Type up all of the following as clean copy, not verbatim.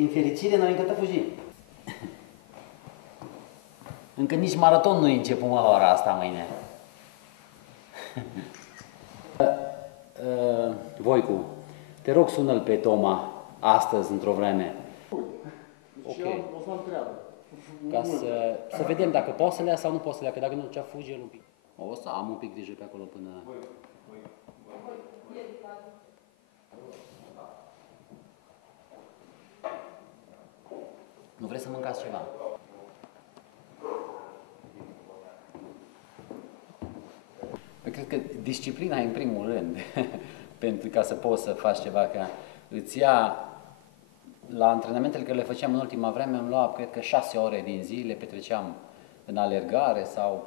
din fericire noi încă te fugim. Încă nici maraton nu e început la ora asta mâine. Voicu, te rog, sună-l pe Toma astăzi, într-o vreme. Ok. O să-l treabă. Ca să vedem dacă poți să le ia sau nu poți să le ia, că dacă nu, ce-a fuge el un pic. O să am un pic grijă pe acolo până... Nu vreți să mâncați ceva? Eu cred că disciplina e în primul rând, pentru ca să poți să faci ceva, că îți ia, la antrenamentele care le făceam în ultima vreme, îmi lua, cred că 6 ore din zi, le petreceam în alergare sau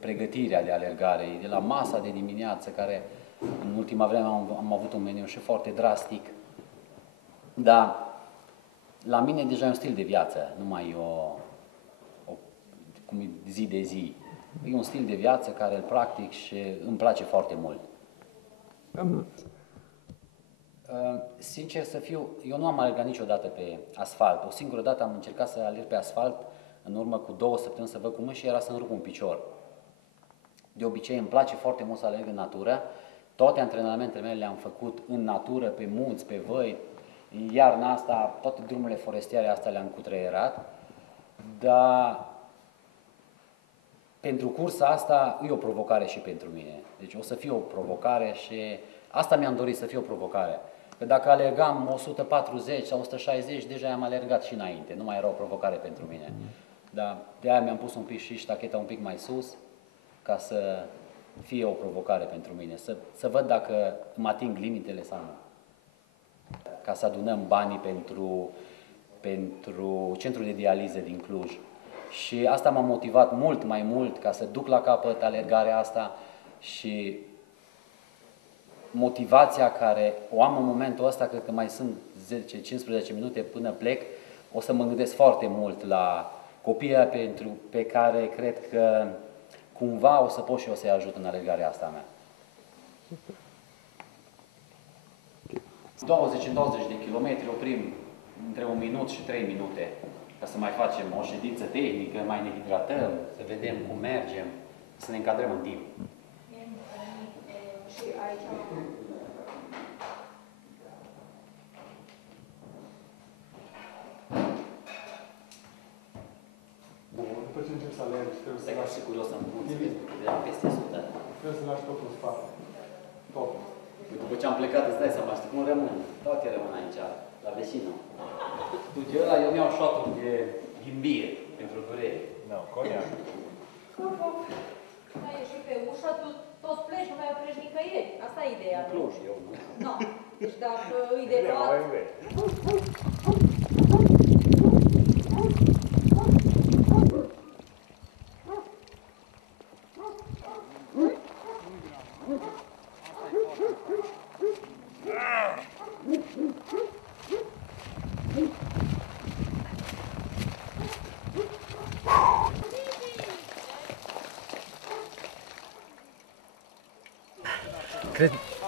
pregătirea de alergare, de la masa de dimineață, care în ultima vreme am avut un meniu și foarte drastic, dar la mine deja e un stil de viață, nu mai cum e zi de zi. E un stil de viață care îl practic și îmi place foarte mult. Sincer să fiu, eu nu am alergat niciodată pe asfalt. O singură dată am încercat să alerg pe asfalt în urmă cu 2 săptămâni să văd cum și era să-mi rup un picior. De obicei îmi place foarte mult să alerg în natură. Toate antrenamentele mele le-am făcut în natură, pe munți, pe văi. Iarna asta, toate drumurile forestiere astea le-am cutreierat. Dar pentru cursa asta e o provocare și pentru mine. Deci o să fie o provocare și asta mi-am dorit, să fie o provocare. Că dacă alergam 140 sau 160, deja am alergat și înainte. Nu mai era o provocare pentru mine. Dar de aia mi-am pus un pic și ștacheta un pic mai sus, ca să fie o provocare pentru mine. Să văd dacă mă ating limitele sau nu. Ca să adunăm banii pentru centrul de dializă din Cluj. Și asta m-a motivat mult mai mult ca să duc la capăt alergarea asta și motivația care o am în momentul ăsta, cred că mai sunt 10-15 minute până plec, o să mă gândesc foarte mult la copiii pe care cred că cumva o să pot și eu să-i ajut în alergarea asta a mea. 20 în 20 de kilometri oprim între 1 minut și 3 minute ca să mai facem o ședință tehnică, mai ne hidratăm, să vedem cum mergem, să ne încadrăm în timp. Și aici... După ce începi să alergi, trebuie să lași... Sigur, o să-mi punți, de la peste 100. Trebuie să lași totul în spate. Totul. După ce am plecat, îți dai seama, știi cum rămân? Toate rămân aici, la vecinul. După ăla, eu mi-au șoturi de ghimbie pentru durere. Nu, coniac. Ai ieșit pe ușă, tu tot pleci, nu mai oprești nicăieri. Asta e ideea. Cluj, eu nu. Nu. Deci dacă îi de luat...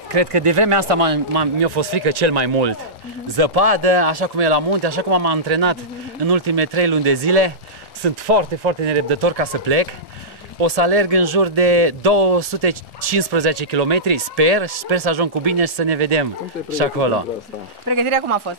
Cred că de vremea asta mi-a fost frică cel mai mult. Zăpadă, așa cum e la munte, așa cum am antrenat în ultimele 3 luni de zile. Sunt foarte, foarte nerăbdător ca să plec. O să alerg în jur de 215 km, sper să ajung cu bine și să ne vedem și acolo. Pregătirea cum a fost?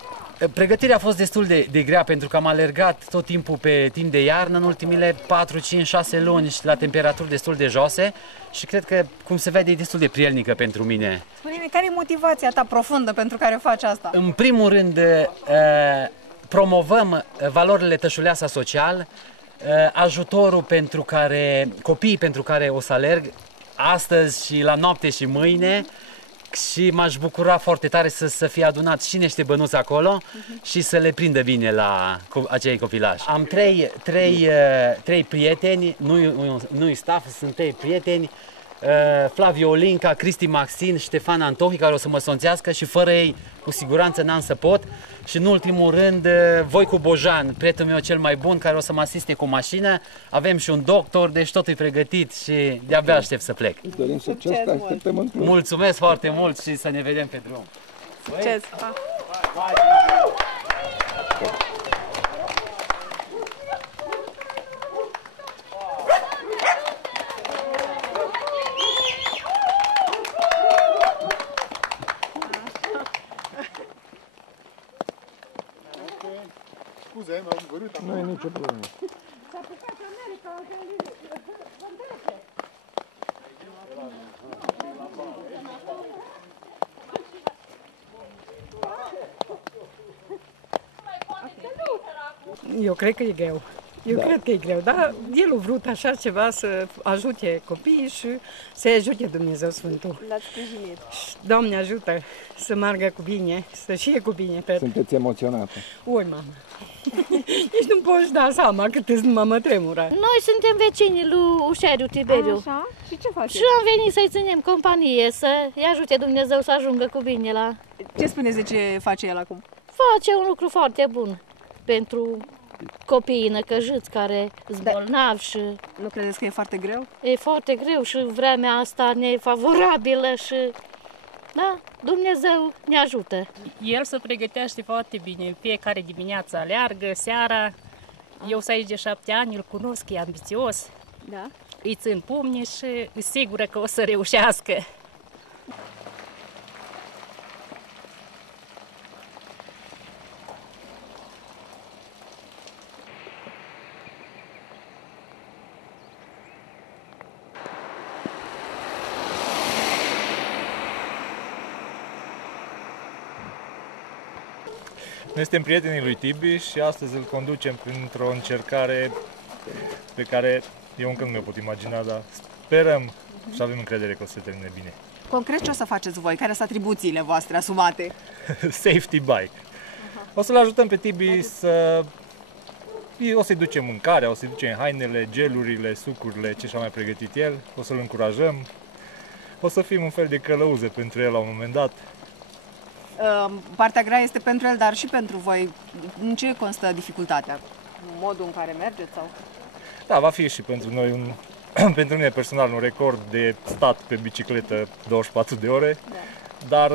Pregătirea a fost destul de grea pentru că am alergat tot timpul pe timp de iarnă în ultimile 4, 5, 6 luni și la temperaturi destul de joase și cred că, cum se vede, e destul de prielnică pentru mine. Spune-ne, care e motivația ta profundă pentru care faci asta? În primul rând, promovăm valorile Tășuleasa Social, ajutorul pentru care, copiii pentru care o să alerg astăzi și la noapte și mâine și m-aș bucura foarte tare să fie adunat și niște bănuți acolo și să le prindă bine la acei copilași. Am trei prieteni, nu-i staff, sunt 3 prieteni, Flavio Olinca, Cristi Maxin, Ștefan Antohi, care o să mă sonțească și fără ei cu siguranță n-am să pot. Și în ultimul rând, Voicu Bojan, prietenul meu cel mai bun, care o să mă asiste cu mașină. Avem și un doctor, deci totul e pregătit și de-abia aștept să plec. Mulțumesc foarte mult și să ne vedem pe drum. Succes! Pa! Scuze, m-am vărut acum. Nu e nicio problemă. Eu cred că e greu. Cred că e greu, dar el a vrut așa ceva să ajute copiii și să-i ajute Dumnezeu Sfântul. L-ați sprijinit. Doamne ajută să meargă cu bine, să știe cu bine. Sunteți emoționată. Oi, mamă, nici nu poți da seama cât îți mamă tremură. Noi suntem vecinii lui Ușeriu Tiberiu. Așa? Și ce faceți? Și am venit să-i ținem companie, să-i ajute Dumnezeu să ajungă cu bine la... Ce spuneți de ce face el acum? Face un lucru foarte bun pentru copiii năcăjiți care sunt bolnavi și Nu credeți că e foarte greu? e foarte greu și vremea asta nefavorabilă și... Da, Dumnezeu ne ajută. El se pregătește foarte bine. Fiecare dimineață aleargă, seara. Eu sunt aici de 7 ani, îl cunosc, e ambițios. Da. Îi țin pumni și e sigură că o să reușească. Noi suntem prietenii lui Tibi și astăzi îl conducem printr-o încercare pe care eu încă nu mi-o pot imagina, dar sperăm și avem încredere că o să se termine bine. Concret ce o să faceți voi? Care sunt atribuțiile voastre asumate? Safety bike. O să-l ajutăm pe Tibi să... O să-i ducem mâncarea, o să-i ducem hainele, gelurile, sucurile, ce și-a mai pregătit el. O să-l încurajăm. O să fim un fel de călăuze pentru el la un moment dat. Partea grea este pentru el, dar și pentru voi. În ce constă dificultatea? Modul în care mergeți sau? Da, va fi și pentru noi pentru mine personal un record de stat pe bicicletă 24 de ore, dar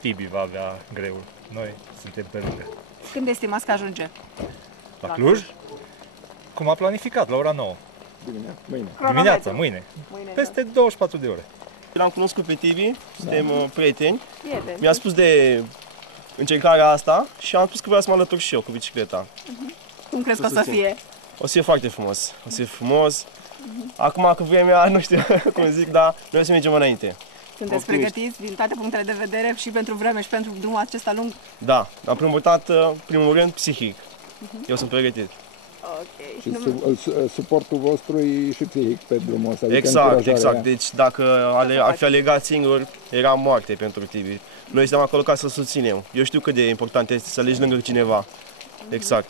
Tibi va avea greul. Noi suntem pe lângă. Când estimați că ajunge? La Cluj? Cum a planificat, la ora 9. Mâine. Dimineața, mâine. Peste 24 de ore. L-am cunoscut pe Tibi, suntem prieteni. Prieteni. Mi-a spus de încercarea asta și am spus că vreau să mă alătur și eu cu bicicleta. Cum crezi că o să fie? O să fie foarte frumos. O să fie frumos. Acum cu vremea, nu știu cum zic, dar noi să mergem înainte. Sunteți pregătiți din toate punctele de vedere și pentru vreme și pentru drumul acesta lung? Da, am promotat primul rând psihic. Eu sunt pregătit. Ok. Și suportul vostru e și psihic pe drumul ăsta. Adică Exact, încurajarea. exact. Deci dacă ar fi alegat singur, era moarte pentru Tibi. Noi suntem acolo ca să susținem. Eu știu cât de important este să alegi lângă cineva. Exact.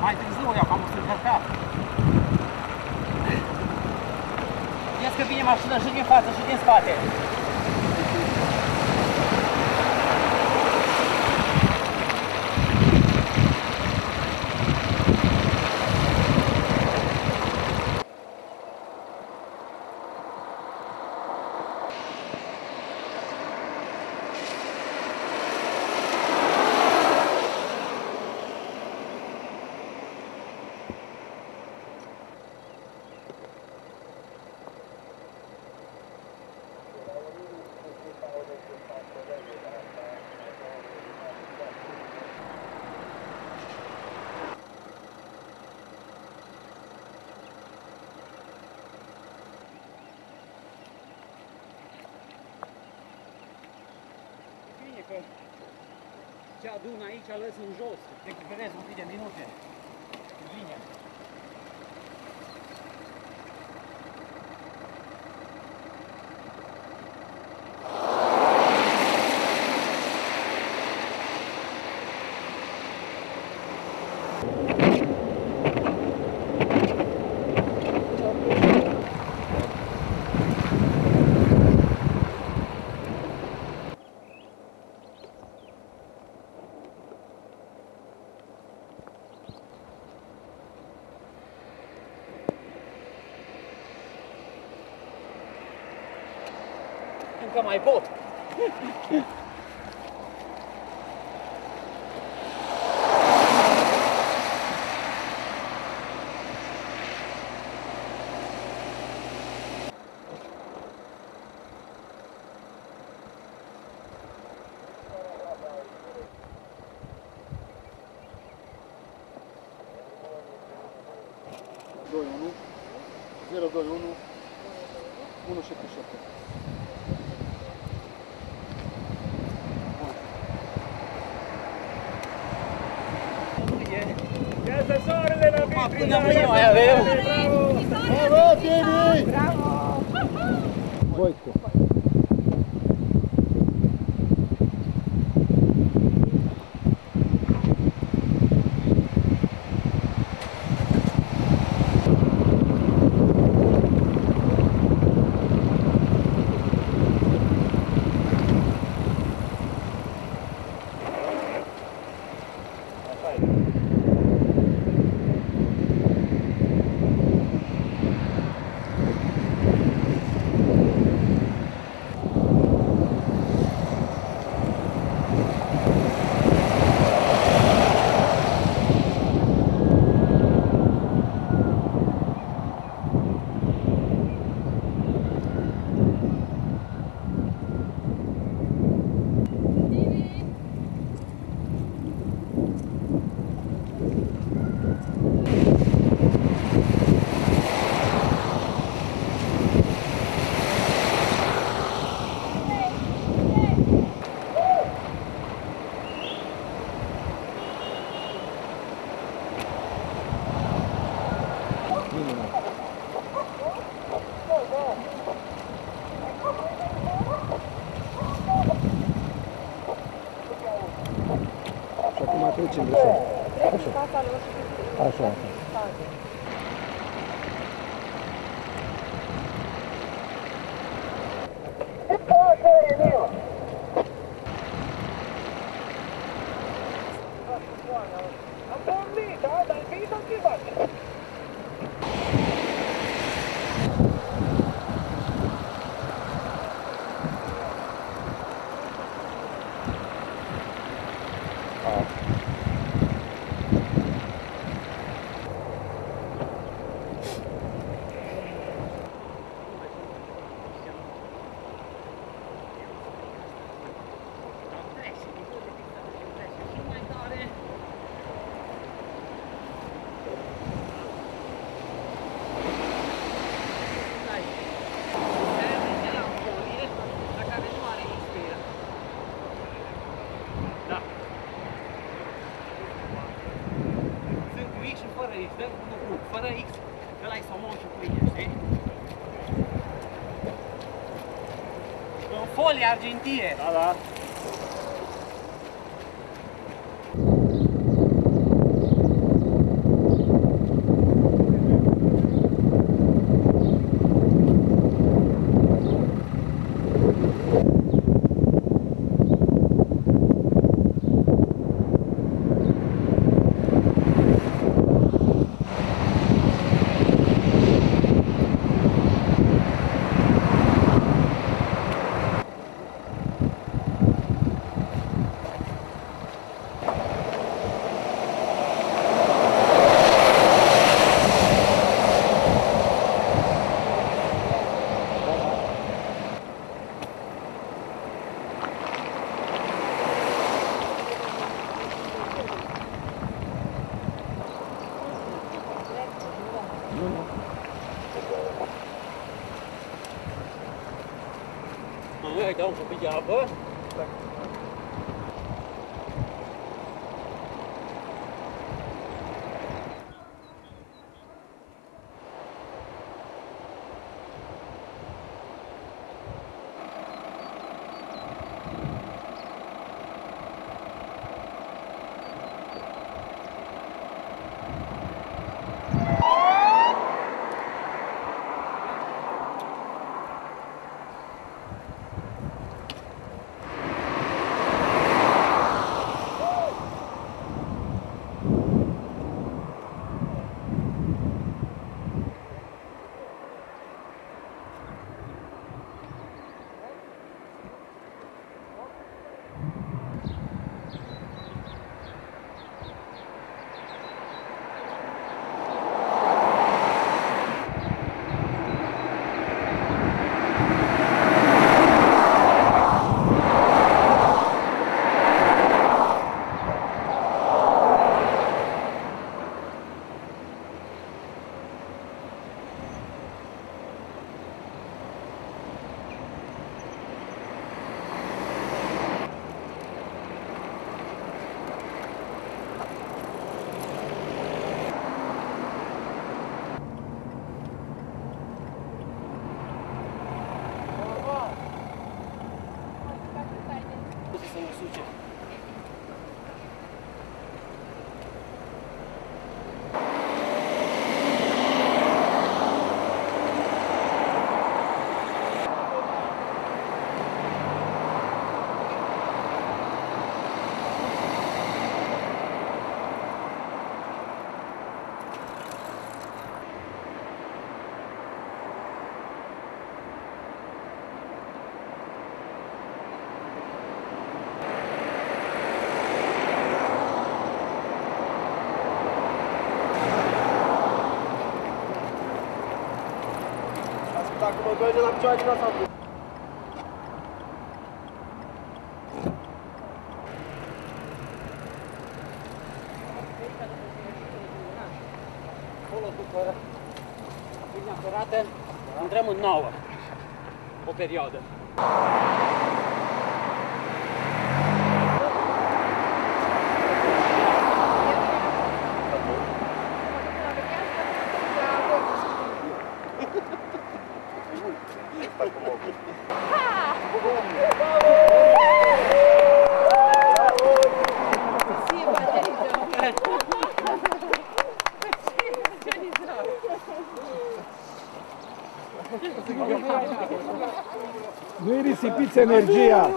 Mai târziu eu, că am încărcat. Vedeți că vine mașina și din față și din spate. Ce adun aici, lăs în jos, recuperez un pic de minute. Bine. că mai pot. Doi, 1, 0, 2, 1, 1, 7, 7. Iată soarele la Până mâine mai avem. Bravo, Tibi! Voicu. Și acum trecem de sol. Așa. Așa. Fără X, ăla-i somon și pâine, știi? În folie argintie. Da, da. Mày đâu bây giờ bớt. Dacă mă doi de la picioare din asta. Acolo după linia ferată, intrăm în nouă, o perioadă. Nu-i risipiți energia!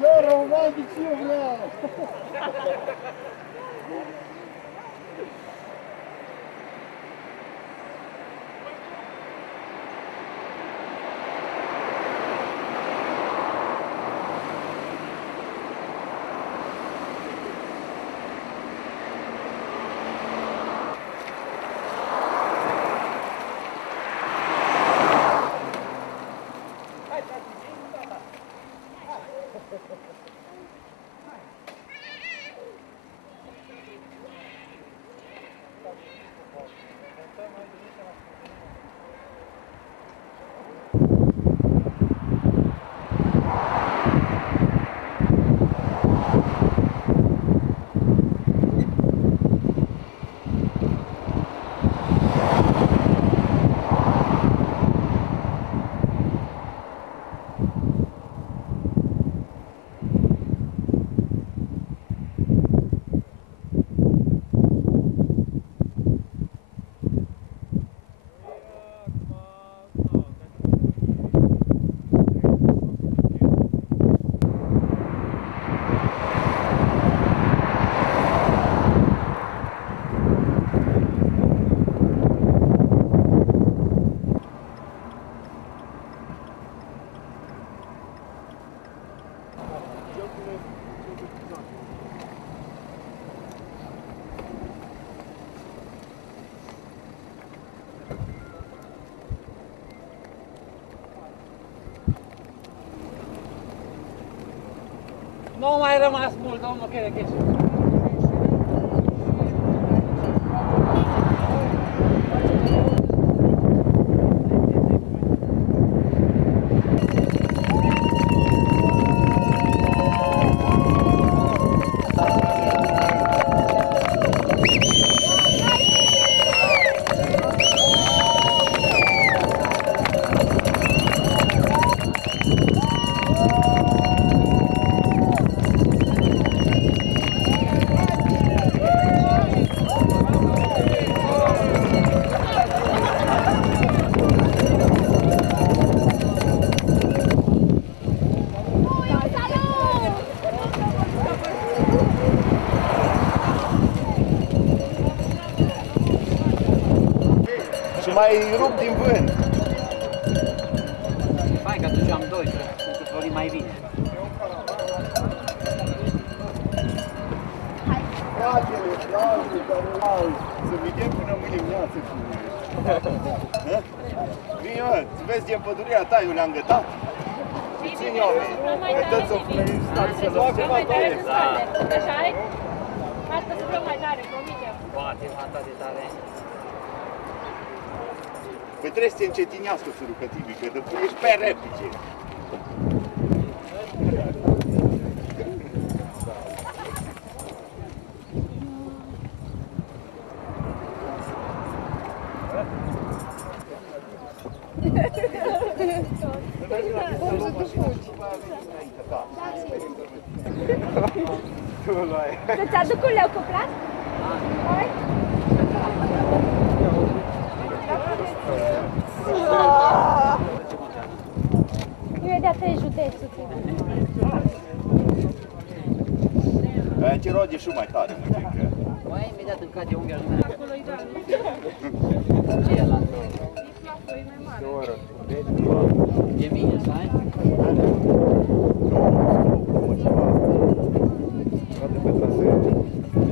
Ce romantic și eu vreau! Nu mai rămas mult, domnul Cherecheș. Mai rup din vânt. Hai că atunci am doi, să florim mai bine. Fratele, Claudiu, care auzi, să vedem până mâine dimineață cu mine. Vine, mă, să vezi din păduria ta, eu le-am gătat. Ține oameni, dă-ți o flări, stați să lăsăm. Așa e? Asta să vreau mai tare, promitem. Poate, atât de tare. Păi trebuie să te încetinească surucătivii, că ești pe replice. Să-ți aduc un leu cuplat? Hai? Imediat te județul. Ce roage și mai tare, mă, zic că. Mai imediat îmi cade unghiul lumea. Ce e ăla? E bine, stai?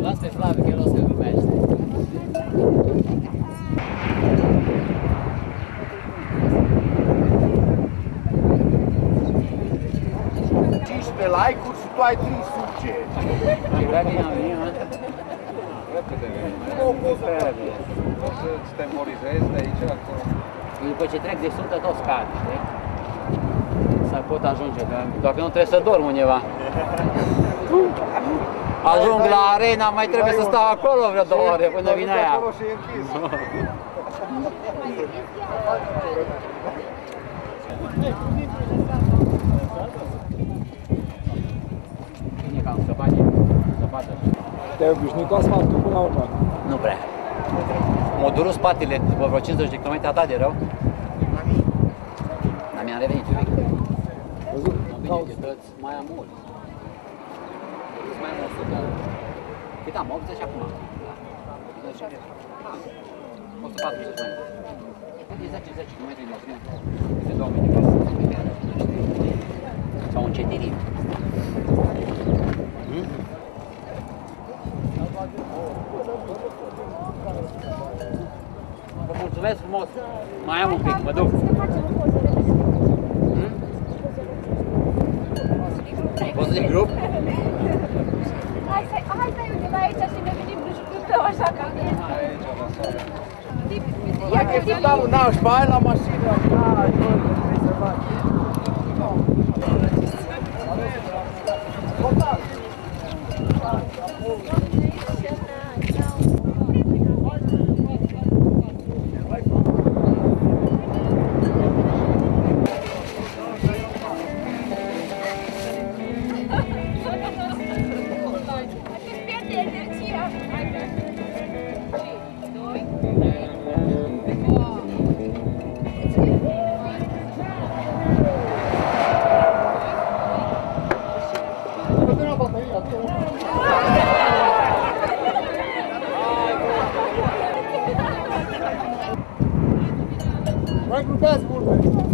Las pe Flaviu, că el o să glumește. ai 300. Era bine am venit, mă? Poți să-ți temporizezi de aici acolo. După ce trec de 100 tot scad, știi? Să pot ajunge, doar că nu trebuie să dorm undeva. Ajung la arena, mai trebuie să stau acolo vreo 2 ore până vine aia. Bine că am scăpat de zăpadă. Te-ai obișnuit cu asfaltul până la urmă? Nu prea. M-a durut spatele după vreo 50 de km atât de rău. Dar mi-am revenit vechi. Mobilități mai am mult. Mai am 100. Cât am? 80 acum. 140 mai. De 10 km din Mosrin. De 2000 de km. Sau încetirit. Vă mulțumesc frumos. Mai am un pic, mă duc. Poți de grup? Hai stai undeva aici și ne venim jucăm așa ca Ia că să dau un nașpa, hai la mașină. Hai, trebuie să faci. Mai grupează multe!